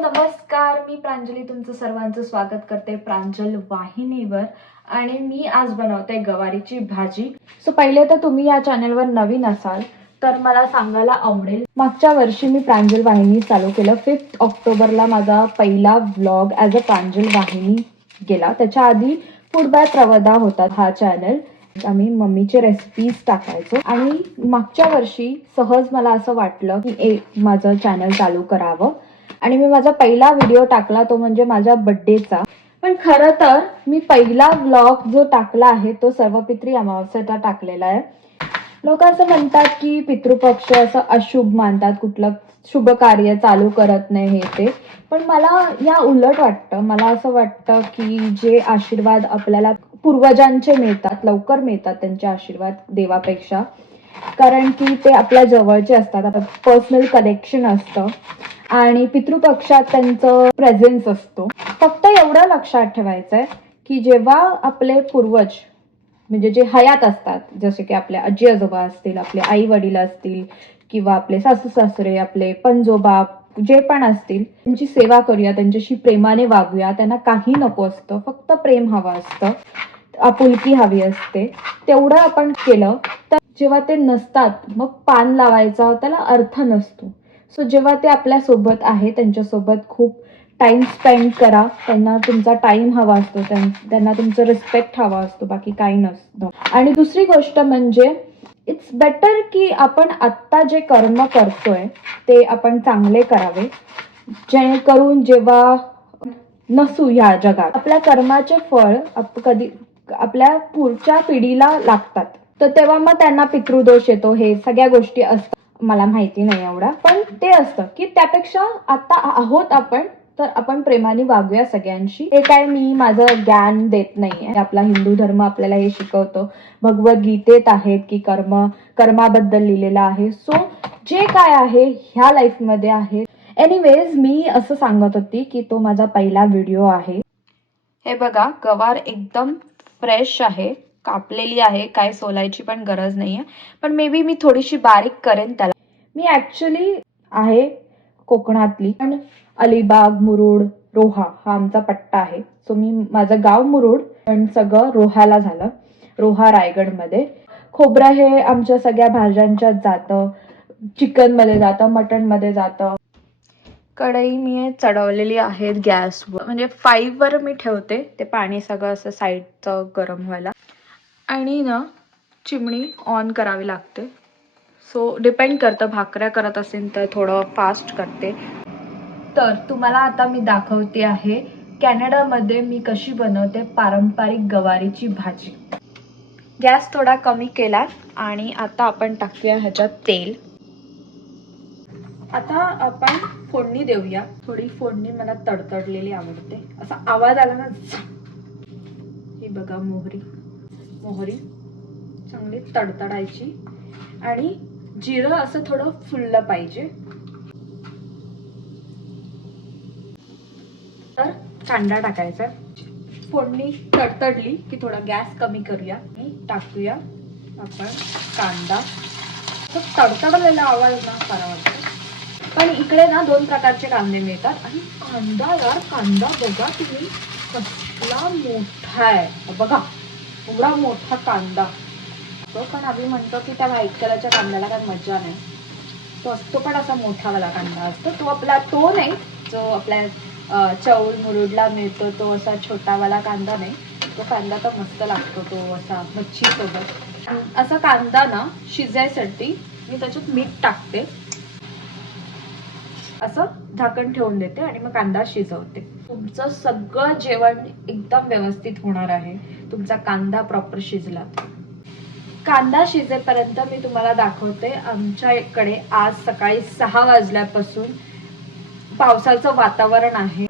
नमस्कार, मी प्रांजली तुमचं सर्वांचं स्वागत करते प्रांजल वाहिनीवर. आणि मी आज बनवते गवारीची भाजी. सो पहिले तर तुम्ही या चॅनलवर नवीन असाल तर मला सांगायला आवडेल, मागच्या वर्षी मी प्रांजल वाहिनी चालू केलं. 5 ऑक्टोबरला माझा पहिला व्लॉग ॲज अ प्रांजल वाहिनी गेला. त्याच्या आधी फूड बाय प्रवदा होता हा चॅनल. आम्ही मम्मीचे रेसिपीज टाकायचो आणि मागच्या वर्षी सहज मला असं वाटलं की माझं चॅनल चालू करावं आणि मी माझा पहिला व्हिडिओ टाकला तो म्हणजे माझ्या बर्थडेचा. पण खरं तर मी पहिला व्लॉग जो टाकला आहे तो सर्वपित्री अमावस्येचा टाकलेला आहे. लोक असं म्हणतात की पितृपक्ष असं अशुभ मानतात, कुठलं शुभ कार्य चालू करत नाही हे ते. पण मला या उलट वाटतं. मला असं वाटतं की जे आशीर्वाद आपल्याला पूर्वजांचे मिळतात, लवकर मिळतात त्यांचे आशीर्वाद देवापेक्षा, कारण की ते आपल्या जवळचे असतात, आपलं पर्सनल कनेक्शन असतं आणि पितृपक्षात त्यांचं प्रेझेन्स असतो. फक्त एवढं लक्षात ठेवायचंय की जेव्हा आपले पूर्वज म्हणजे जे हयात असतात, जसे की आपले आजी आजोबा असतील, आपले आई वडील असतील किंवा आपले सासू सासरे, आपले पंजोबा जे पण असतील, त्यांची सेवा करूया, त्यांच्याशी प्रेमाने वागूया. त्यांना काही नको असतं, फक्त प्रेम हवं असतं, आपुलकी हवी असते. तेवढं आपण केलं तर जेव्हा ते नसतात मग पान लावायचा त्याला अर्थ नसतो. सो जेव्हा ते आपल्या सोबत आहे त्यांच्यासोबत खूप टाइम स्पेंड करा. त्यांना तुमचा टाइम हवा असतो, त्यांना तुमचं रिस्पेक्ट हवा असतो, बाकी काही नसतं. आणि दुसरी गोष्ट म्हणजे इट्स बेटर की आपण आत्ता जे कर्म करतोय ते आपण चांगले करावे, जेणेकरून जेव्हा नसू या जगात आपल्या कर्माचे फळ कधी आपल्या पुढच्या पिढीला लागतात, तर तेव्हा मग त्यांना पितृदोष येतो. हे सगळ्या गोष्टी असतात. मला माहिती नाही एवढा, पण ते असतं की त्यापेक्षा आता आहोत आपण तर आपण प्रेमाने वागूया सगळ्यांशी. हे काय मी माझं ज्ञान देत नाहीये. आपला हिंदू धर्म आपल्याला हे शिकवतो, भगवद्गीतेत आहेत की कर्माबद्दल लिहिलेलं आहे. सो जे काय आहे ह्या लाईफमध्ये आहे. एनिवेज मी असं सांगत होती की तो माझा पहिला व्हिडिओ आहे. हे बघा, गवार एकदम फ्रेश आहे, कापलेली आहे, काय सोलायची पण गरज नाहीये. पण मे बी मी थोडीशी बारीक करेन त्याला. मी ऍक्च्युली आहे कोकणातली, पण अलिबाग, मुरुड, रोहा हा आमचा पट्टा आहे. सो मी माझं गाव मुरुड, पण सगळं रोहाला झालं. रोहा रायगडमध्ये. खोबरं हे आमच्या सगळ्या भाज्यांच्यात जातं, चिकन मध्ये जातं, मटन मध्ये जातं. कढई मी चढवलेली आहे गॅसवर, म्हणजे 5 वर मी ठेवते. ते पाणी सगळं असं साईडचं गरम व्हायला आणि ना चिमणी ऑन करावी लागते. सो डिपेंड करतं, भाकऱ्या करत असेल तर थोडं फास्ट करते. तर तुम्हाला आता मी दाखवते आहे कॅनडामध्ये मी कशी बनवते पारंपरिक गवारीची भाजी. गॅस थोडा कमी केला आणि आता आपण टाकूया ह्याच्यात तेल. आता आपण फोडणी देऊया. थोडी फोडणी मला तडतडलेली आवडते. असा आवाज आला ना, ही बघा मोहरी चांगली तडतडायची आणि जिरं असं थोडं फुललं पाहिजे. तर कांदा टाकायचा. फोडणी तडतडली की थोडा गॅस कमी करूया आणि टाकूया आपण कांदा. तडतडलेला आवाज ना फार आवडतो. पण इकडे ना 2 प्रकारचे कांदे मिळतात आणि कांदा बघा तुम्ही कसला मोठा आहे. बघा एवढा मोठा कांदा. तो पण आम्ही म्हणतो की त्या व्हाईट कलरच्या कांद्याला काय मजा नाही. तो असतो पण असा मोठावाला कांदा असतो. तो आपला तो नाही जो आपल्या चौल मुरुडला मिळतो, तो असा छोटावाला कांदा नाही. तो कांदा तर मस्त लागतो, तो असा मच्छी सोबत. असा कांदा ना शिजायसाठी मी त्याच्यात मीठ टाकते, असं झाकण ठेवून देते आणि मग कांदा शिजवते. तुमचं सगळं जेवण एकदम व्यवस्थित होणार आहे तुमचा कांदा प्रॉपर शिजला. कांदा शिजेपर्यंत मी तुम्हाला दाखवते. आमच्या इकडे आज सकाळी 6 वाजल्यापासून पावसाचं वातावरण आहे.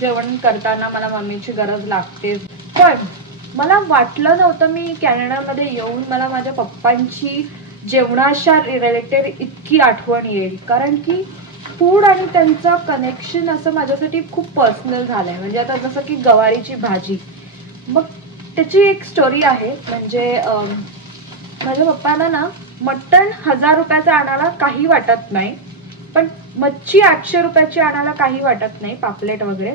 जेवण करताना मला मम्मीची गरज लागते. पण मला वाटलं नव्हतं मी कॅनडामध्ये येऊन मला माझ्या पप्पांची जेवणाच्या रिलेटेड इतकी आठवण येईल. कारण की फूड आणि त्यांचं कनेक्शन असं माझ्यासाठी खूप पर्सनल झालंय. म्हणजे आता जसं की गवारीची भाजी, मग त्याची एक स्टोरी आहे. म्हणजे माझ्या पप्पांना ना मटण 1000 रुपयाचं आणायला काही वाटत नाही, पण मच्छी 800 रुपयाची आणायला काही वाटत नाही, पापलेट वगैरे.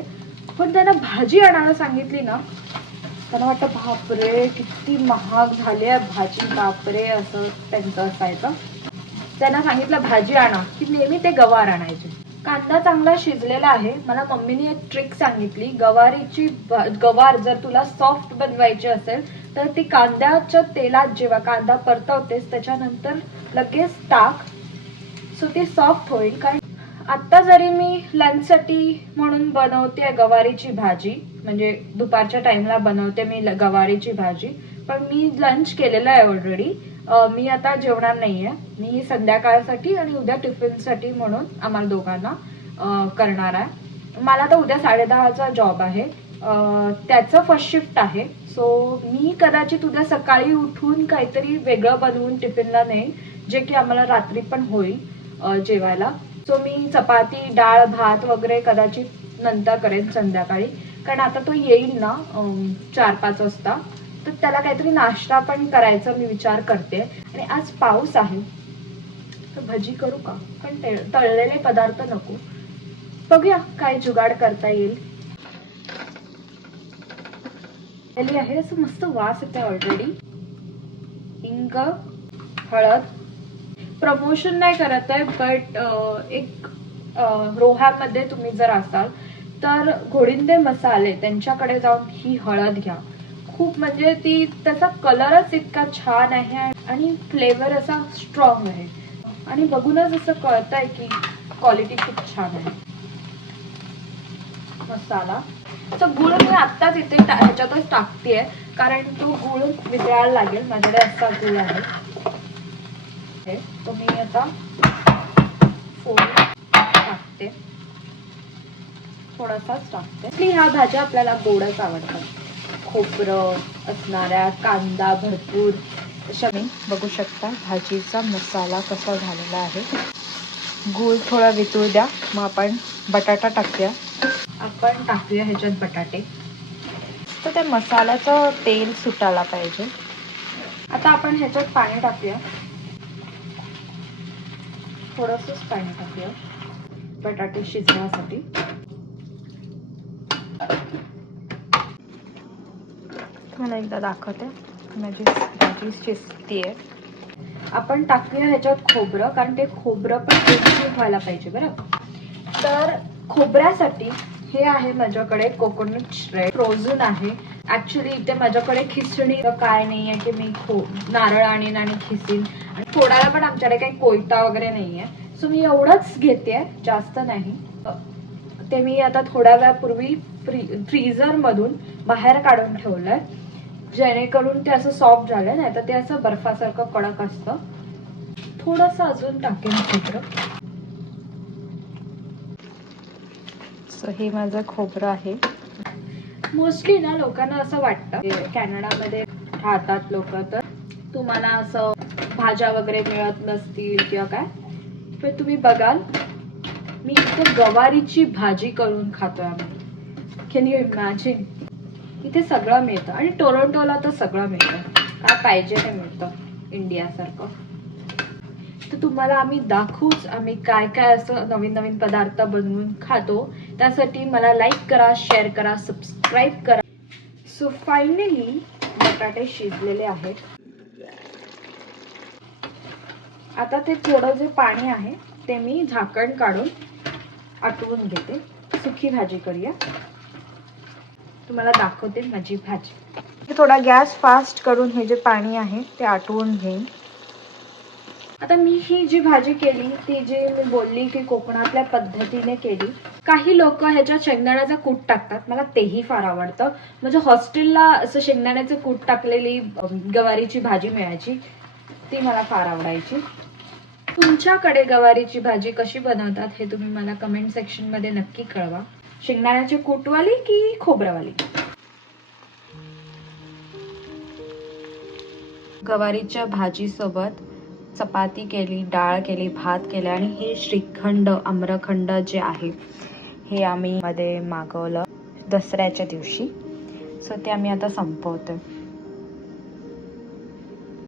पण त्यांना भाजी आणायला सांगितली ना, त्यांना वाटतं बापरे किती महाग झाली आहे भाजी, बापरे असं त्यांचं असायचं. त्यांना सांगितलं भाजी आणा की नेहमी ते गवार आणायचे. कांदा चांगला शिजलेला आहे. मला मम्मीने एक ट्रिक सांगितली, गवार जर तुला सॉफ्ट बनवायची असेल तर ती कांद्याच्या तेलात जेव्हा कांदा परतवतेस त्याच्यानंतर लगेच टाक, सो ती सॉफ्ट होईल. कारण आता जरी मी लंचसाठी म्हणून बनवते गवारीची भाजी, म्हणजे दुपारच्या टाइमला बनवते मी गवारीची भाजी, पण मी लंच केलेलं आहे ऑलरेडी. मी आता जेवणार नाहीये. मी संध्याकाळसाठी आणि उद्या टिफिनसाठी म्हणून आम्हाला दोघांना करणार आहे. मला तर उद्या 10:30चा जॉब आहे, त्याचं फर्स्ट शिफ्ट आहे. सो मी कदाचित उद्या सकाळी उठून काहीतरी वेगळं बनवून टिफिनला नेईन, जे की आम्हाला रात्री पण होईल जेवायला. सो मी चपाती, डाळ, भात वगैरे कदाचित नंतर करेन संध्याकाळी. कारण आता तो येईल ना 4-5 वाजता, तर त्याला काहीतरी नाश्ता पण करायचा मी विचार करते. आणि आज पाऊस आहे तर भजी करू का, पण तळलेले पदार्थ नको. बघूया काय जुगाड करता येईल. आहे असं मस्त वास येते ऑलरेडी. हिंग, हळद. प्रमोशन नाही करत आहे, बट एक रोह्यामध्ये तुम्ही जर असाल तर घोडिंदे मसाले त्यांच्याकडे जाऊन ही हळद घ्या. खूप म्हणजे ती त्याचा कलरच इतका छान आहे आणि फ्लेवर असा स्ट्रॉंग आहे आणि बघूनच असं कळतंय की क्वालिटी खूप छान आहे. मसाला तर गुळ मी आत्ताच इथे ह्याच्यातच टाकतेय, कारण तो गुळ वितळायला लागेल. माझ्याकडे असा गुळ आहे, तो मी आता फोडून टाकते, थोडासाच टाकते. ह्या भाज्या आपल्याला गोडच आवडतात. खोबरं असणाऱ्या, कांदा भरपूर अशा. मी बघू शकता भाजीचा मसाला कसा झालेला आहे. गूळ थोडा वितळू द्या, मग आपण बटाटा टाकूया. आपण टाकूया ह्याच्यात बटाटे, तर त्या मसाल्याचं तेल सुटायला पाहिजे. आता आपण ह्याच्यात पाणी टाकूया, थोडंसंच पाणी टाकूया बटाटे शिजण्यासाठी. मला एकदा दाखवते माझी भाजी शिजतीये. आपण टाकूया ह्याच्यात खोबरं, कारण ते खोबरं पण टेस्टी व्हायला पाहिजे बरं. तर खोबऱ्यासाठी हे आहे माझ्याकडे कोकोनट श्रेड, फ्रोझन आहे. ऍक्च्युली इथे माझ्याकडे खिसणी काय नाहीये की मी नारळ आणीन आणि खिसीन, आणि फोडायला पण आमच्याकडे काही कोयता वगैरे नाहीये. सो मी एवढंच घेते, जास्त नाही. ते मी आता थोड्या वेळापूर्वी फ्रीझर मधून बाहेर काढून ठेवलंय, जेणेकरून ते असं सॉफ्ट झालंय. नाही तर ते असं बर्फासारखं कडक असतं. थोडंसं अजून टाकेन खोबरं. सो हे माझं खोबरं आहे. मोस्टली ना लोकांना असं वाटतं, कॅनडामध्ये राहतात लोक, तर तुम्हाला असं भाज्या वगैरे मिळत नसतील किंवा काय, पण तुम्ही बघाल मी इथे गवारीची भाजी करून खातोय आम्ही. Can you imagine? इथे सगळं मिळतं आणि टोरंटोला तर सगळं मिळतं, काय पाहिजे ते मिळतं इंडियासारखं. तर तुम्हाला आम्ही दाखवूच आम्ही काय काय असं नवीन नवीन पदार्थ बनवून खातो. त्यासाठी मला लाईक करा, शेअर करा, सबस्क्राईब करा. सो फायनली बटाटे शिजलेले आहेत. आता ते थोडं जे पाणी आहे ते मी झाकण काढून आटवून घेते. सुकी भाजी करूया. तुम्हाला दाखवते माझी भाजी. थोडा गॅस फास्ट करून हे जे पाणी आहे ते आटवून घेईन. आता मी ही जी भाजी केली ती जी मी बोलली की कोकणातल्या पद्धतीने केली. काही लोक ह्याच्यात शेंगदाण्याचा कूट टाकतात, मला तेही फार आवडतं. म्हणजे हॉस्टेलला असं शेंगदाण्याचं कूट टाकलेली गवारीची भाजी मिळायची, ती मला फार आवडायची. तुमच्याकडे गवारीची भाजी कशी बनवतात हे तुम्ही मला कमेंट सेक्शन मध्ये नक्की कळवा. शेंगदाण्याची कूटवाली की खोबऱ्यावाली? गवारीच्या भाजी सोबत चपाती केली, डाळ केली, भात केले आणि हे श्रीखंड आम्रखंड जे आहे हे आम्ही मध्ये मागवलं दसऱ्याच्या दिवशी. सो ते आम्ही आता संपवतोय.